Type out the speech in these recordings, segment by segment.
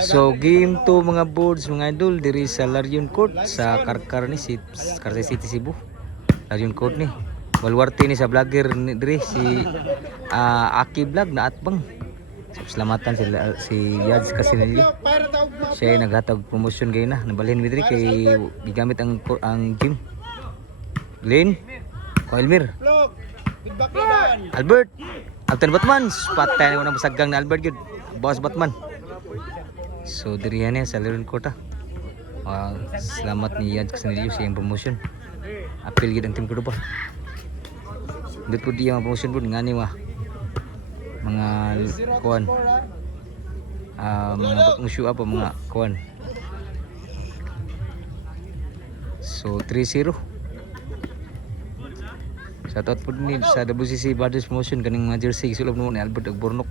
So game to mga boards mga idol diri sa Larion Court sa Karkar ni Karkar City Cebu. Larion Court ni. Walwarte ni sa vlogger ni diri si Aki Vlog na atbang. So salamatan si Yads kasi nili. Siya ay naghatag promotion gay na. Nabalhin mi diri kay gigamit ang gym. Glenn, Elmer, Albert, Alton Batman, patay na unang masagang na Albert yun. Boss Batman. So diri yan sa Larion Court salamat ni Yads kasi nili sa iyang promotion. Apil gid ang team ko ba. Dito po diya promotion po nga ni mga kuan mga bagong shoe up mga kuan. So 3-0 sa tot po ni sa WCC Brothers Promotion kaning mga jersey sulod mo ni Albert ug Burnok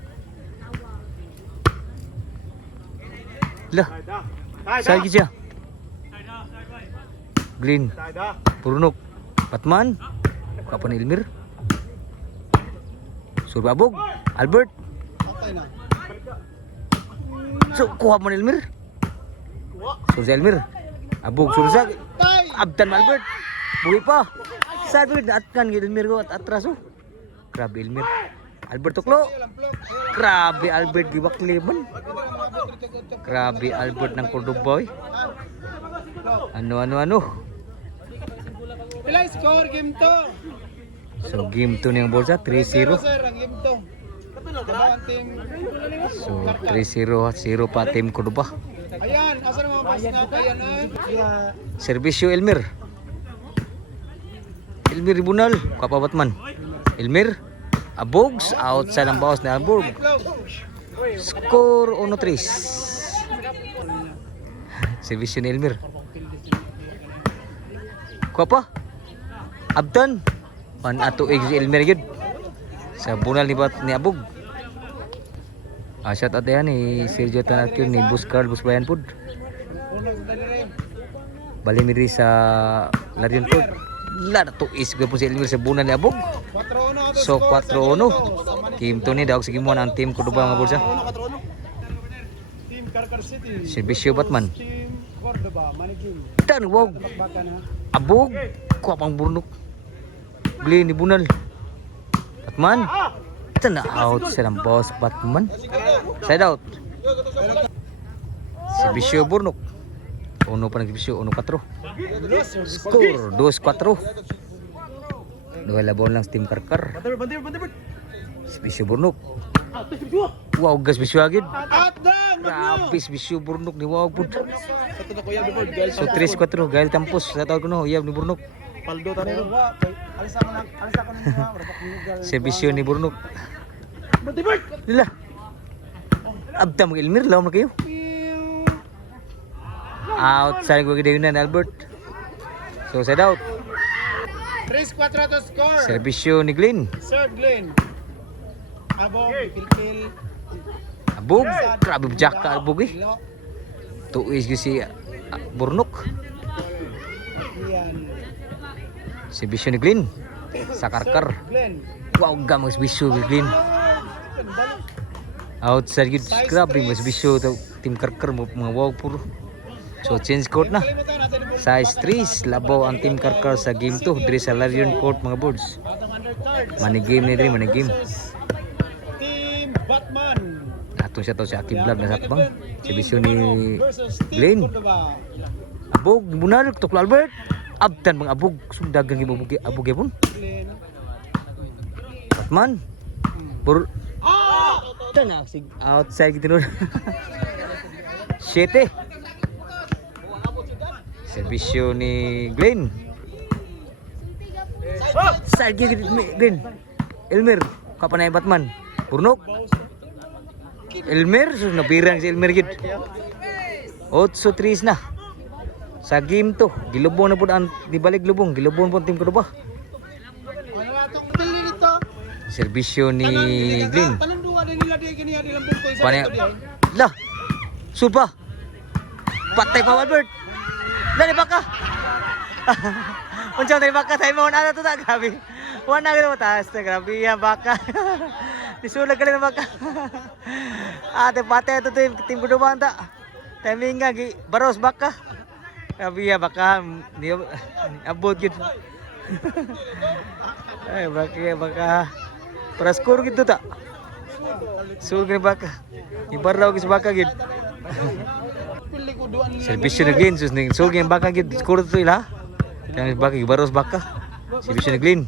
lah sa siya Green Burnok Batman kapan Elmer Surbabog Albert so kuha mo Elmer Sursa Elmer Abog Sursa Abdan Albert buhi pa sa Albert atkan Elmer ko at atras grabe Elmer Albert tuklo grabe Albert gibakliman grabe Albert ng Cordoba ano Pila score game to? So game 2 niyang bolsa 3-0. So 3-0 pa team Cordoba. Ayan, asa naman mas na kaya na? Servisyo Elmer. Elmer Bunal, Kapa Batman. Elmer Abogs outside ang bawas na Alborg. Score 1-3. Servisyo ni Elmer. Kapa Abdan pan ato Elmer yun sa bunal ni Abog. Shout out yan ni Sergio Tanakyo ni Bus Carl Bus Bayan Pud. Bali mi sa Larion Court. La na to is po si Elmer sa bunal ni Abog. So 4-1. Team to ni daog sige mo ang team Cordoba mga bulsa. Team Karkar City. Servisyo Batman. Team Cordoba managing. Dan wow. Abog ko pang Burnok. Glenn ni Bunal. Batman. Ito na out silang boss Batman. Side out. Si Bisyo Burnok. Uno pa nagbisyo. 1-4. Score 2-4. Dua labon lang sa Team Karkar. Si Bisyo Burnok. Wow gas Bisyo agad. Grabe si Bisyo Burnok ni wow pud. So 3-4. Gahil tampos. Sa tawag ko no. Iyab ni Burnok. Paldo tayo. Alis ako na. Servisyo ni Burnok. Lila. Abda mo Elmer, law mo kayo. Outside ko gid na Albert. So side out. 3-4 to score. Servisyo ni Glenn. Serve Glenn. Abog, Pilpil. Abog, grabe jack ka Abog eh. Tuis si Burnok. Yan. Servisyo ni Glenn sa Karkar. Glenn. Wow, gamas bisyo ni Glenn. Outside gid grabe mas bisyo to Team Karkar mo mga wow puro. So change court na. Size 3 labaw ang Team Karkar sa game 2 diri sa Larion Court mga boards. Money game ni diri, money game. Team Batman. Atong siya to si Aki Vlog na sakbang. Servisyo ni Glenn. Abog Bunal tuklo Albert. Abdan mga abog sundagan gibog abog gyapon. Batman. Tana sig outside gid 7. Servisyo ni Glenn. Side gid Glenn. Elmer kapanay Batman. Burnok. Elmer so nabirang si Elmer gid. 8-3 na. Sa game to, gilubong na po ang dibalik lubong, gilubong po ang Team Cordoba. Servisyo ni Glenn. Panay. Lah. Supa. Patay pa Albert. Lani baka. Unsa tay baka tay mo ana to ta grabe. Wa na gid mo taas, grabe ya baka. Isulag ka lang baka. Ate pate ito team ko dumaan ta. Timing nga baros baka. Sabi ya baka di abot gid. Ay baka para score gitu ta. Sul gini baka. Ibaraw gis baka gid. Servisyo na Glenn sus ning sul gini baka gid score to ila. Yang baka ibaros baka. Servisyo na Glenn.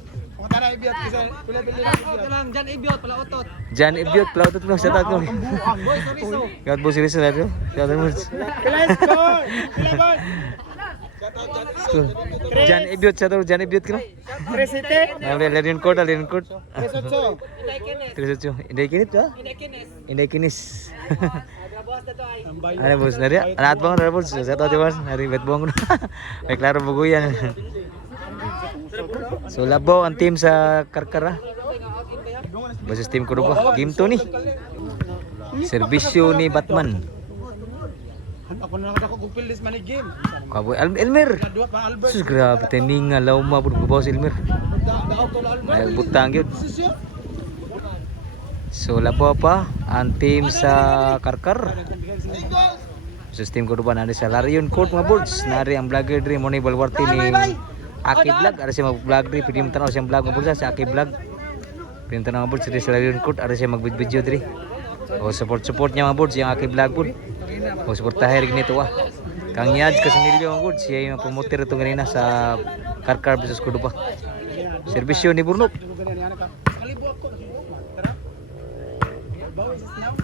Tara ibiot kasi pila-pila lang ibiot. Jan Ibiot pala mo sa tatlo. Boy, sorry so. God bo serious na ito. Shout out mo. Score. Jan Ibiot sa to Jan Ibiot kino. 3-7. Na Larion Court. 3-8. 38. Inday kinit ha? Inday kinis. Ano bos na rin? Alat bang na bos? Sa to diwas. Hari bet bong. May klaro buguyan. So labo ang team sa Karkara. Versus team ko pa. Game 2 ni. Servisyo ni Batman. Ako na nakadako kung field list man ni game. Kaboy Elmer. Dua pa Albert. Sus grabe timing nga law ma pud bawas Elmer. Daaw to Albert. Ay butang gyud. Susyo. So labo pa ang team sa Karkar. Versus team ko pa na sa Larion Court mga boards. Nari ang vlogger diri mo ni Balwarte ni Aki Vlog. Ada siya mag-vlog diri. Pwede mo tanaw siyang vlog mga boards sa Aki Vlog. Pwede mo tanaw mga boards sa Larion Court. Ada siya mag-video diri. O support niya mga boards yung Aki Vlog po. O support tayo rin nito Kang Yad Casimilio mga boards. Siya yung promoter ito ganina sa Karkar versus Cordoba. Servisyo ni Burnok.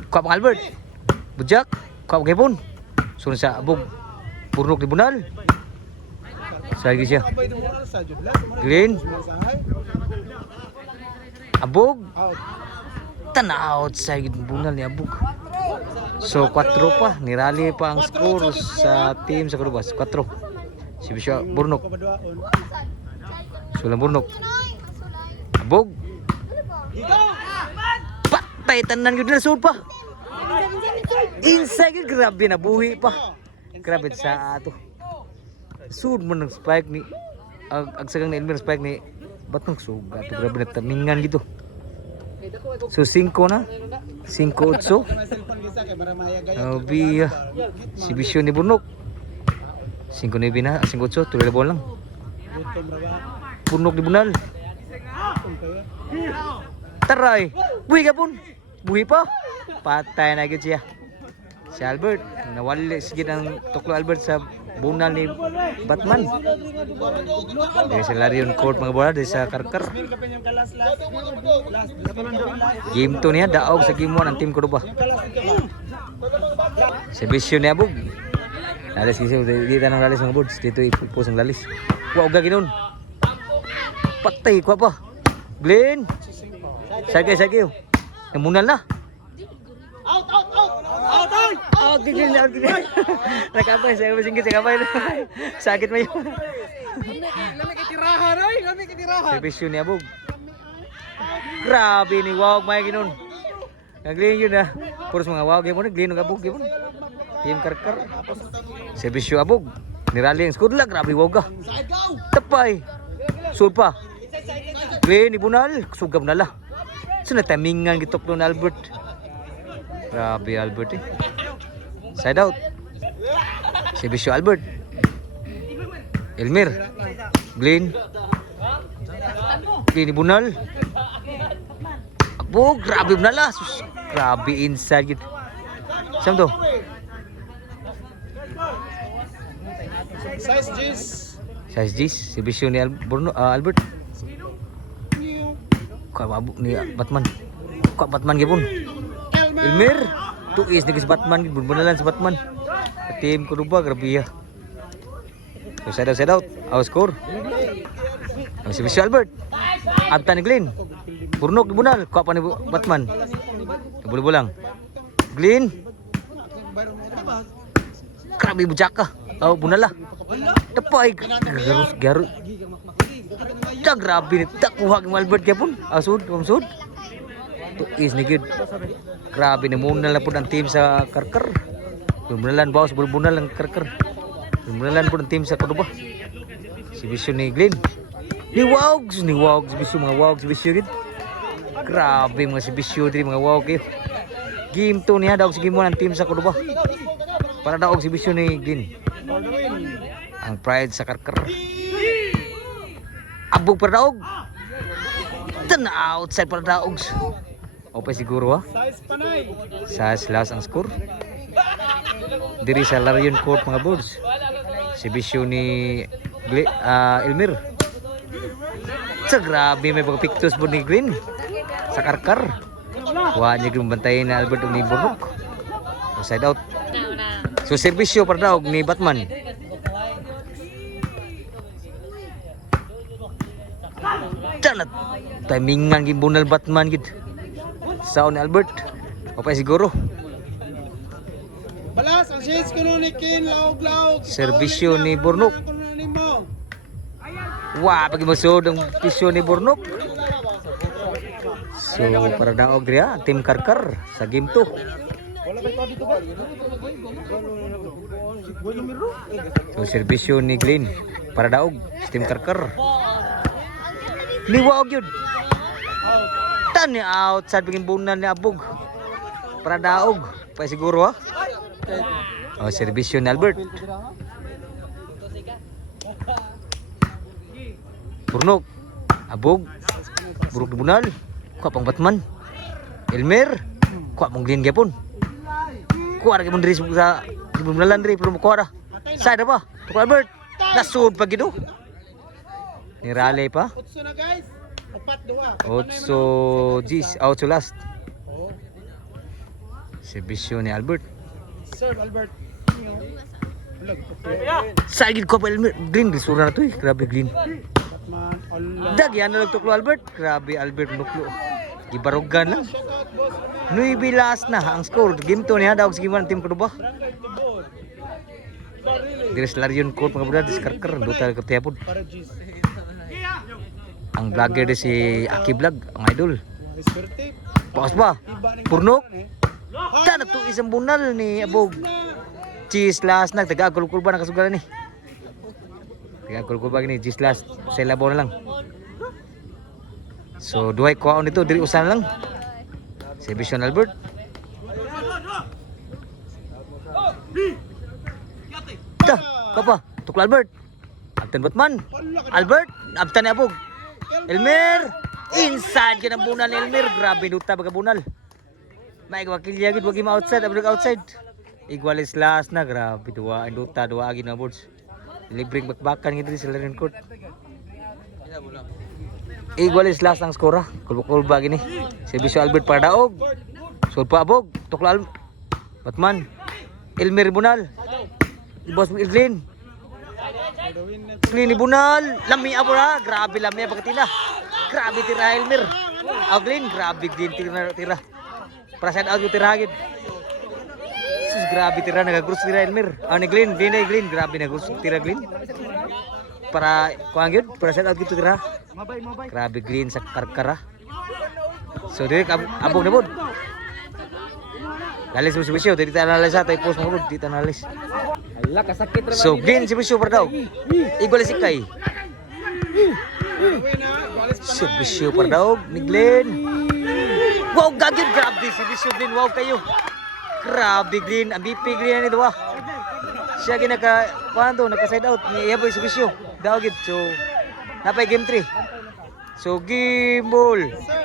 Kuha pang Albert. Bujak. Kuha pang Gepon. Sunod sa Abog. Burnok ni Bunal. Sagi siya. Glenn. Abog. Tanaw sa Bunal ni Abog. So 4 pa. Nirali pa ang score sa team sa Cordoba. 4. Si Bisyo Burnok. Sulang Burnok. Abog. Patay tanan gyud na sud pa. Inside grabe na buhi pa. Grabe sa ato. Sud man ng spike ni agsagang na Elmer spike ni batong sugat. Grabe na tamingan dito. So 5 na. 5-8. Biya. Si Bisyo ni Burnok. 5 na 5-8 tuloy bola lang. Burnok di Bunal. Taray. Buhi ka pun. Buhi pa. Patay na agad siya. Si Albert. Nawali sige ng tuklo Albert sa bunal ni Batman. Dari sa Larion Court mga bola. Dari sa Karkar. Game 2 niya. Daog sa game 1 ang team Cordoba. Servisyo ni Abog. Lalis kasi. Dito ng lalis mga boards. Dito ipupos ang lalis. Wow gagi nun. Patay ko pa. Glenn. Sagay. Namunal na. Out, gigil. Nakapay, saya kapay. Sakit mo yun. Lami kitirahan, oy. Lami kitirahan. Servisyo ni Abog. Grabe ni Wawag may ginon. Nagling yun na. Puros mga Wawag yun. Glenn ng Abog yun. Team Karkar. Servisyo Abog. Nirali ang skudla. Grabe Wawag ka. Tapay. Sulpa. Glenn ni Bunal. Sugam na la. So natamingan gitok doon Albert. Grabe Albert eh. Side out. Servisyo Albert. Elmer. Glenn. Glenn ni Bunal. Abo, grabe Bunal ah. Grabe inside gitu. Saan to? Size G's. Servisyo ni Albert. Kuha ni Batman. Kuha Batman gipon. Elmer. Tuis ni Batman gipon. Bunalan sa Batman. Team Cordoba grabe ya. So side out. Out score. Ang si Albert. Abta ni Glenn. Burnok di Bunal. Kuha pa ni Batman. Bulang. Glenn. Grabe bujaka. Oh Bunala. Tepay. Garut. Tak grabe ni tak kuha ng Albert gapon. Asud. Tuis ni gid. Grabe ni munal na pud ang team sa Karkar. Bunalan bawas bunal ang Karkar. Bunalan pud ang team sa Cordoba. Si Bisyo ni Glenn. Ni Wogs si Bisyo mga Wogs si Bisyo gid. Grabe mga si Bisyo diri mga Wogs kayo. Game 2 niya daw sa game 1 ang team sa Cordoba. Para daw si bisyo ni Glenn. Ang pride sa Karkar. Abog para daog. Tan outside para daog. Opa siguro ha. Size panay. Sa last ang score. Diri sa Larion Court mga boards. Si bisyo ni Elmer. Sa grabe may mga pictures po ni Glenn sa Karkar. Wa niya bantayin na Albert ni Bornok. Side out. So serbisyo para daw ni Batman. Tanat timingan gimbunal Batman gid. Sao ni Albert. Okay siguro. Balas ang shades kuno ni Kin laog-laog. Serbisyo ni Bornok. Wah, pagi masud ang pisyo ni Bornok. So para daog dia tim Karkar sa game 2. So serbisyo ni Glenn para daog sa tim Karkar. Liwaog yun. Tani out sa pagimbunan ni Abog. Para daog. Pa siguro ha. Oh, serbisyo ni Albert. Burnok. Abog. Buruk di bunal. Kuha pang Batman. Elmer. Kuha pang Glenn gyapon. Kuha ra gyapon diri sa bunalan diri pero kuha ra. Side ba? Tukol Albert. Nasud pa gido. Ni rally pa. Utso na guys. Apat duha. Otso G's out to last. Serbisyo ni Albert. Serve Albert. Sagid ko pa Elmer. Glenn risura na to eh. Grabe Glenn. Man, Allah. Dagyan na lang tuklo Albert. Grabe Albert nuklo. Gibarugan lang. Shout out boss. 9 bilas na ang score. Game 2 niya daw sa game 1 team Cordoba. Diri sa Larion Court mga brad. Diskarkar. Duta ka tiyapod. Para G's. Ang vlogger di si Aki Vlog. Ang idol. Esperte. Pakas ba? Iba ning Purnok. eh. Ta na to isang bunal ni Abog. Cheese last na. Taga-agul-gul ba nakasugalan ni? Taga-agul-gul ba ni? Cheese last. Sa labaw na lang. So duhay kuhaon nito. Diri usan lang. Serbisyon Albert. Ta, kapa, tukla Albert. Abtan Batman. Albert, abtan ni Abog. Elmer, inside ka ng bunal ni Elmer. Grabe duta baga bunal. May wakilya gid wagi ma-outside, abog outside. Igualis last na, grabe duwa ang duta, duwa agi na boards. Libreng bakbakan gid sa Larion Court. Igualis last ang skora. Kulba gini. Serbisyo Albert para daog. Sulpa Abog, tukla Batman. Elmer bunal. Boss Glenn. Glenn ni bunal. Lami abura, grabe lami pagkatina. Grabe tira Elmer. Glenn, grabe Glenn tira. Para sa daog tira gid. Sus grabe tira nagagrus tira Elmer. Ni Glenn, grabe nagrus tira Glenn. Para kuang gyud, para sa daog tira. Grabe Glenn sa Karkar. So direk Abog na bod. Galis mo si Bisyo, dito analisa tayo post mo bod, dito analis. Ala kasakit ra. So Glenn si Bisyo para daw. Igol si Kay. Si Bisyo para daw ni Glenn. Wow, gagid grabe si Bisyo Glenn, wow kayo. Grabe Glenn, ang BP Glenn ni duwa. Siya ginaka paano naka-side out ni Yaboy si Bisyo. Daw gid. So napay game 3. So game ball.